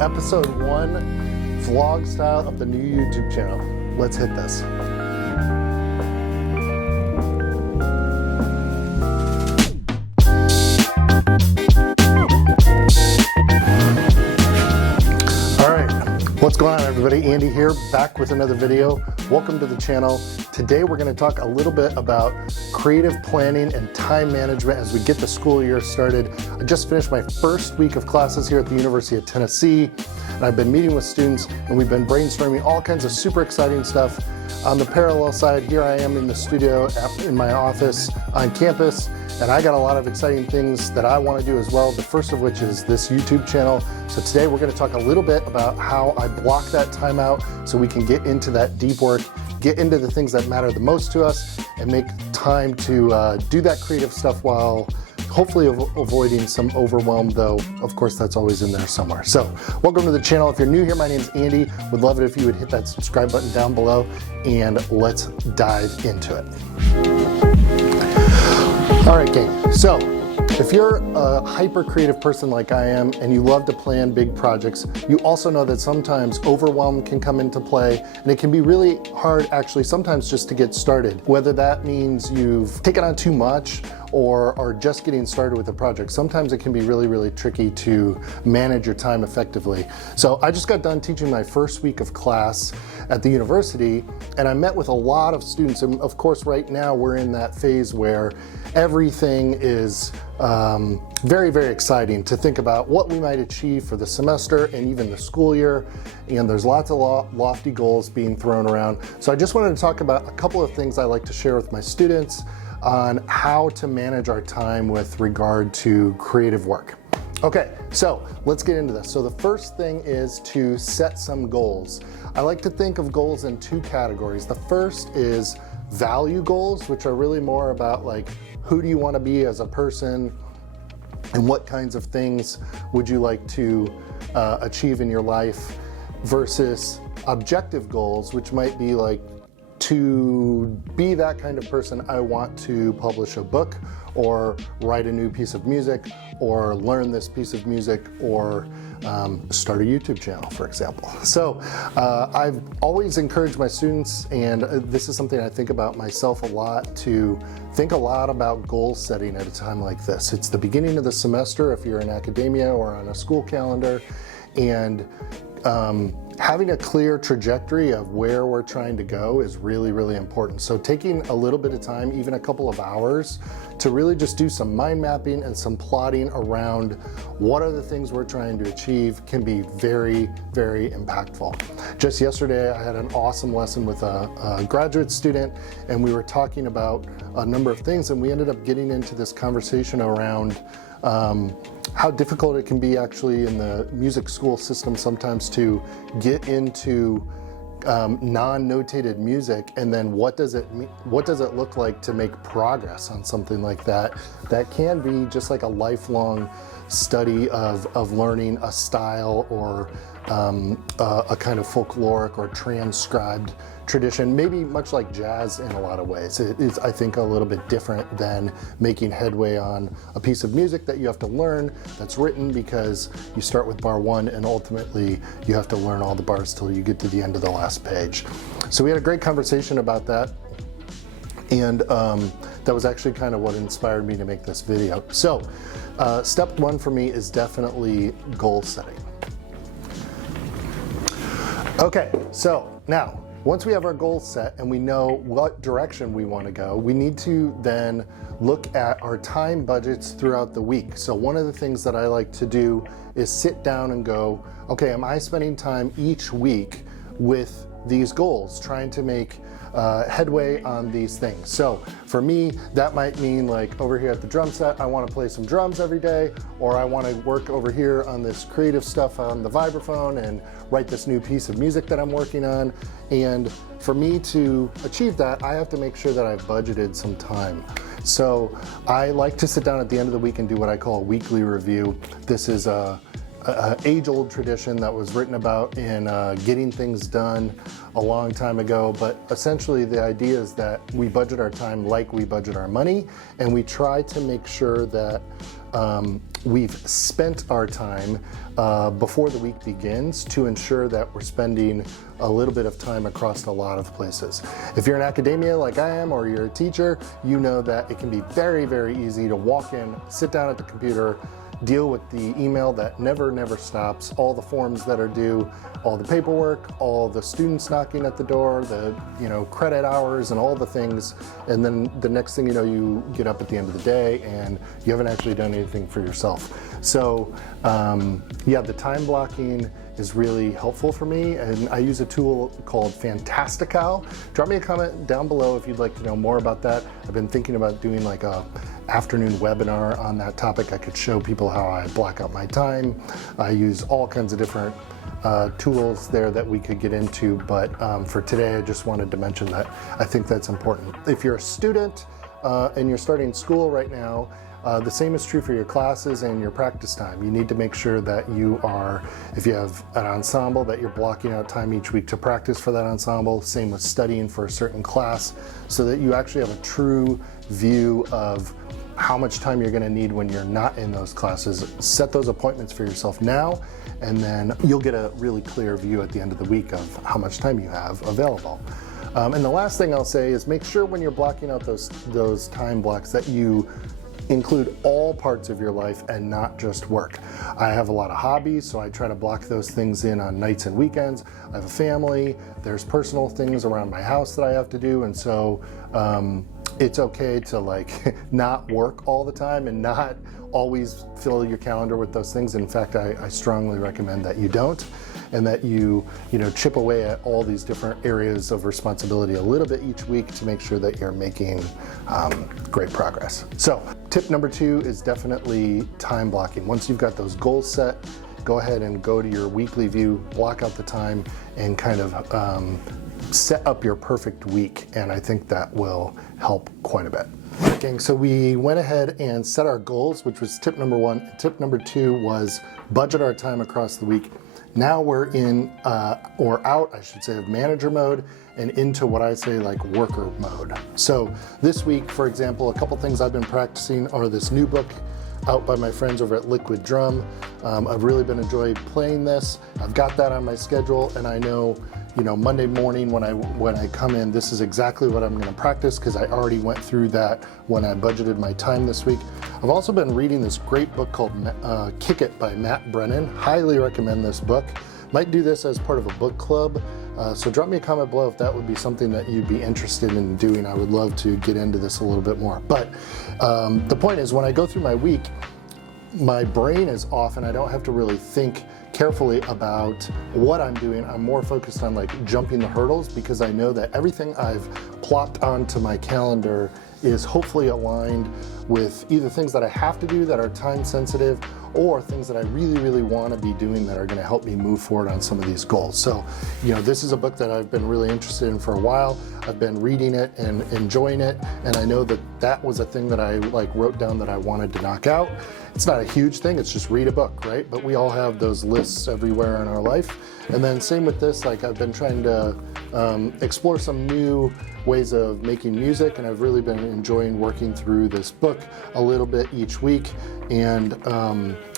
episode 1, vlog style of the new YouTube channel. Let's hit this. What's going on, everybody? Andy here, back with another video. Welcome to the channel. Today we're going to talk a little bit about creative planning and time management as we get the school year started. I just finished my first week of classes here at the University of Tennessee, and I've been meeting with students and we've been brainstorming all kinds of super exciting stuff. On the parallel side, here I am in the studio in my office on campus, and I got a lot of exciting things that I want to do as well, the first of which is this YouTube channel. So today we're going to talk a little bit about how I block that time out so we can get into that deep work, get into the things that matter the most to us, and make time to do that creative stuff while hopefully avoiding some overwhelm, though of course that's always in there somewhere. So welcome to the channel. If you're new here, my name's Andy. Would love it if you would hit that subscribe button down below, and let's dive into it. All right, gang. So if you're a hyper creative person like I am and you love to plan big projects, you also know that sometimes overwhelm can come into play, and it can be really hard actually sometimes just to get started. Whether that means you've taken on too much or are just getting started with a project, sometimes it can be really tricky to manage your time effectively. So I just got done teaching my first week of class at the university, and I met with a lot of students, and of course right now we're in that phase where everything is very exciting to think about what we might achieve for the semester and even the school year, and there's lots of lofty goals being thrown around. So I just wanted to talk about a couple of things I like to share with my students on how to manage our time with regard to creative work. Okay, so let's get into this. So the first thing is to set some goals. I like to think of goals in two categories. The first is value goals, which are really more about like, who do you want to be as a person and what kinds of things would you like to achieve in your life, versus objective goals, which might be like, to be that kind of person, I want to publish a book or write a new piece of music or learn this piece of music or start a YouTube channel, for example. So I've always encouraged my students, and this is something I think about myself a lot, to think a lot about goal setting at a time like this. It's the beginning of the semester if you're in academia or on a school calendar, and having a clear trajectory of where we're trying to go is really important. So taking a little bit of time, even a couple of hours, to really just do some mind mapping and some plotting around what are the things we're trying to achieve can be very impactful. Just yesterday I had an awesome lesson with a graduate student, and we were talking about a number of things, and we ended up getting into this conversation around how difficult it can be actually in the music school system sometimes to get into non-notated music, and then what does it look like to make progress on something like that. That can be just like a lifelong study of learning a style or a kind of folkloric or transcribed tradition, maybe much like jazz in a lot of ways. It is, I think, a little bit different than making headway on a piece of music that you have to learn that's written, because you start with bar 1 and ultimately you have to learn all the bars till you get to the end of the last page. So we had a great conversation about that, and that was actually kind of what inspired me to make this video. So step 1 for me is definitely goal setting. Okay, so now once we have our goals set and we know what direction we want to go, we need to then look at our time budgets throughout the week. So one of the things that I like to do is sit down and go, okay, am I spending time each week with these goals, trying to make headway on these things? So for me, that might mean like over here at the drum set, I want to play some drums every day, or I want to work over here on this creative stuff on the Vibraphone and write this new piece of music that I'm working on. And for me to achieve that, I have to make sure that I've budgeted some time. So I like to sit down at the end of the week and do what I call a weekly review. This is age-old tradition that was written about in Getting Things Done a long time ago, but essentially the idea is that we budget our time like we budget our money, and we try to make sure that we've spent our time before the week begins to ensure that we're spending a little bit of time across a lot of places. If you're in academia like I am, or you're a teacher, you know that it can be very, very easy to walk in, sit down at the computer, deal with the email that never stops, all the forms that are due, all the paperwork, all the students knocking at the door, the credit hours and all the things, and then the next thing you know, you get up at the end of the day and you haven't actually done anything for yourself. So yeah, the time blocking is really helpful for me, and I use a tool called Fantastical. Drop me a comment down below if you'd like to know more about that. I've been thinking about doing like a afternoon webinar on that topic. I could show people how I block out my time. I use all kinds of different tools there that we could get into, but for today I just wanted to mention that I think that's important. If you're a student and you're starting school right now, the same is true for your classes and your practice time. You need to make sure that you are, if you have an ensemble, that you're blocking out time each week to practice for that ensemble. Same with studying for a certain class, so that you actually have a true view of how much time you're going to need when you're not in those classes. Set those appointments for yourself now, and then you'll get a really clear view at the end of the week of how much time you have available. And the last thing I'll say is make sure when you're blocking out those time blocks that you include all parts of your life and not just work. I have a lot of hobbies, so I try to block those things in on nights and weekends. I have a family, there's personal things around my house that I have to do, and so it's okay to like not work all the time and not always fill your calendar with those things. In fact, I strongly recommend that you don't, and that you chip away at all these different areas of responsibility a little bit each week to make sure that you're making great progress. So tip number 2 is definitely time blocking. Once you've got those goals set, go ahead and go to your weekly view, block out the time, and kind of set up your perfect week, and I think that will help quite a bit. Okay, so we went ahead and set our goals, which was tip number 1. Tip number 2 was budget our time across the week. Now we're in, or out, I should say, of manager mode and into what I say like worker mode. So this week, for example, a couple things I've been practicing are this new book out by my friends over at Liquid Drum. I've really been enjoying playing this. I've got that on my schedule, and I know Monday morning when I come in, this is exactly what I'm going to practice, because I already went through that when I budgeted my time this week. I've also been reading this great book called Kick It by Matt Brennan. Highly recommend this book. Might do this as part of a book club. So drop me a comment below if that would be something that you'd be interested in doing. I would love to get into this a little bit more. But the point is, when I go through my week, my brain is off and I don't have to really think carefully about what I'm doing. I'm more focused on like jumping the hurdles, because I know that everything I've plopped onto my calendar is hopefully aligned with either things that I have to do that are time sensitive, or things that I really want to be doing that are going to help me move forward on some of these goals. So, this is a book that I've been really interested in for a while. I've been reading it and enjoying it, and I know that that was a thing that I wrote down that I wanted to knock out. It's not a huge thing, it's just read a book, right? But we all have those lists everywhere in our life. And then same with this, I've been trying to explore some new ways of making music, and I've really been enjoying working through this book a little bit each week, and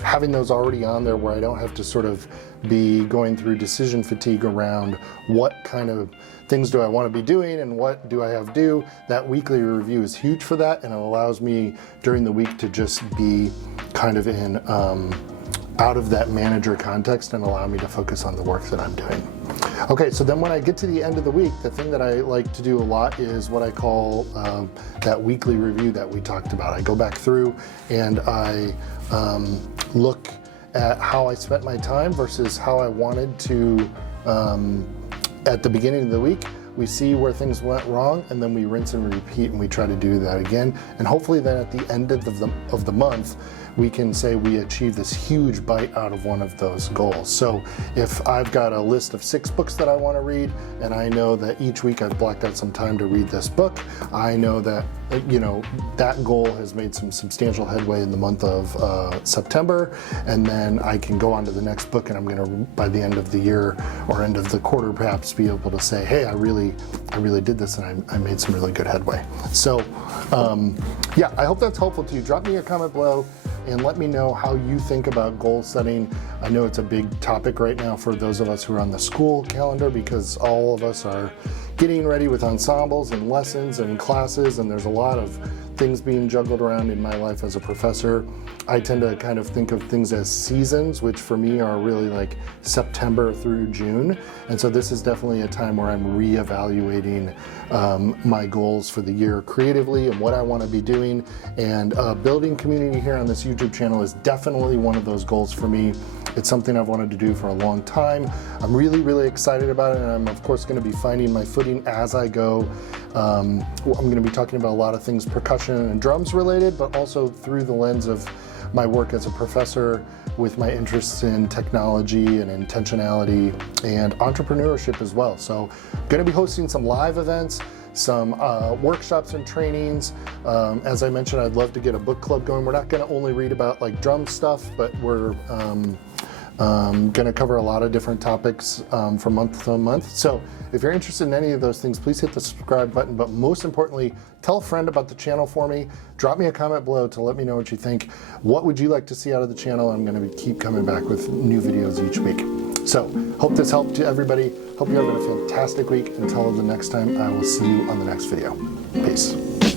having those already on there where I don't have to sort of be going through decision fatigue around what kind of things do I want to be doing and what do I have due. That weekly review is huge for that, and it allows me during the week to just be kind of in out of that manager context and allow me to focus on the work that I'm doing. Okay, so then when I get to the end of the week, the thing that I like to do a lot is what I call that weekly review that we talked about. I go back through and I look at how I spent my time versus how I wanted to at the beginning of the week. We see where things went wrong, and then we rinse and repeat, and we try to do that again. And hopefully then at the end of the month, we can say we achieved this huge bite out of one of those goals. So if I've got a list of 6 books that I want to read, and I know that each week I've blocked out some time to read this book, I know that you know, that goal has made some substantial headway in the month of September, and then I can go on to the next book, and I'm gonna, by the end of the year or end of the quarter perhaps, be able to say, hey, I really did this, and I made some really good headway. So yeah, I hope that's helpful to you. Drop me a comment below and let me know how you think about goal setting. I know it's a big topic right now for those of us who are on the school calendar, because all of us are getting ready with ensembles and lessons and classes, and there's a lot of things being juggled around in my life as a professor. I tend to kind of think of things as seasons, which for me are really like September through June. And so this is definitely a time where I'm reevaluating my goals for the year creatively and what I want to be doing. And building community here on this YouTube channel is definitely one of those goals for me. It's something I've wanted to do for a long time. I'm really excited about it, and I'm of course going to be finding my footing as I go. I'm going to be talking about a lot of things percussion and drums related, but also through the lens of my work as a professor, with my interests in technology and intentionality and entrepreneurship as well. So I'm going to be hosting some live events, some workshops and trainings. As I mentioned, I'd love to get a book club going. We're not going to only read about like drum stuff, but we're going to cover a lot of different topics from month to month. So if you're interested in any of those things, please hit the subscribe button, but most importantly, tell a friend about the channel for me. Drop me a comment below to let me know what you think. What would you like to see out of the channel? I'm going to keep coming back with new videos each week. So hope this helped to everybody. Hope you're having a fantastic week. Until the next time, I will see you on the next video. Peace.